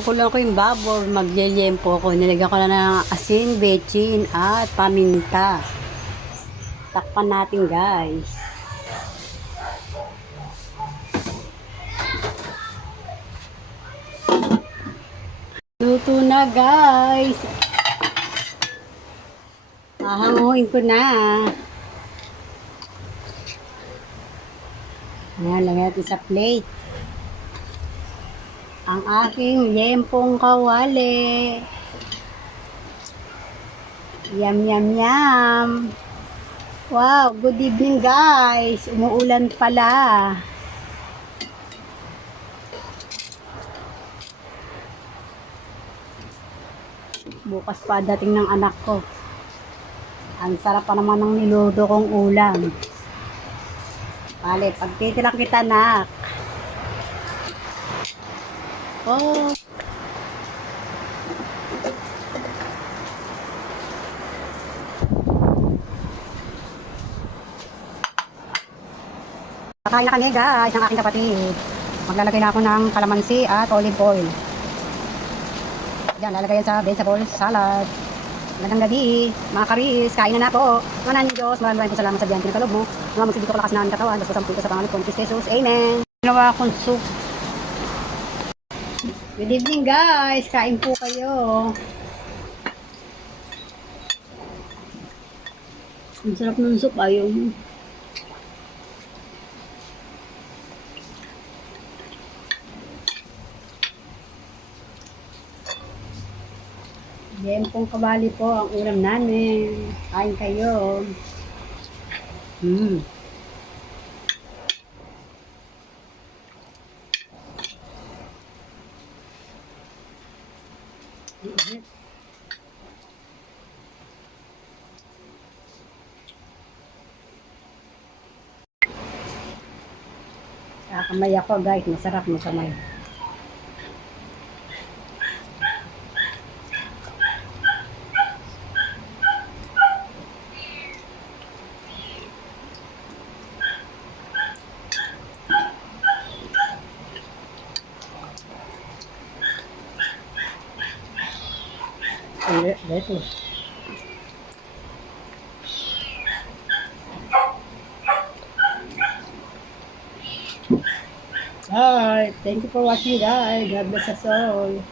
Kukulang ko yung babor, magliliyempo ko. Nilagyan ko na ng asin, bechin, at paminta. Takpan natin, guys. Luto na, guys. Hahanguin ko na. Ayan, lagyan natin sa plate. Ang aking liyempong kawali. Yum, yum, yum. Wow, good evening, guys. Umuulan pala. Bukas pa dating ng anak ko. Ang sarap pa naman ng niluto kong ulam. Bale, pagtitilang kita, nak. Oh. Kakain na kami, guys, ng aking kapatid. Maglalagay na ako ng kalamansi at olive oil. Yan, lalagay yan sa vegetable salad. Magandang gabi, mga karis, kain na po. Manan Diyos, maraming po salamat sa biyan pinagkalob mo. Mga magsigit ko lakas na ang katawan, basta sampung ko sa pangalan ko, Jesus, Amen. Ginawa akong soup. Good evening, guys, kain po kayo. Ang sarap ng soup, ayaw mo. Liyempong kawali po ang ulam namin. Kain kayo. Kamay ako, guys. Masarap mo kamay. Dito. Alright, thank you for watching, guys. God bless us all.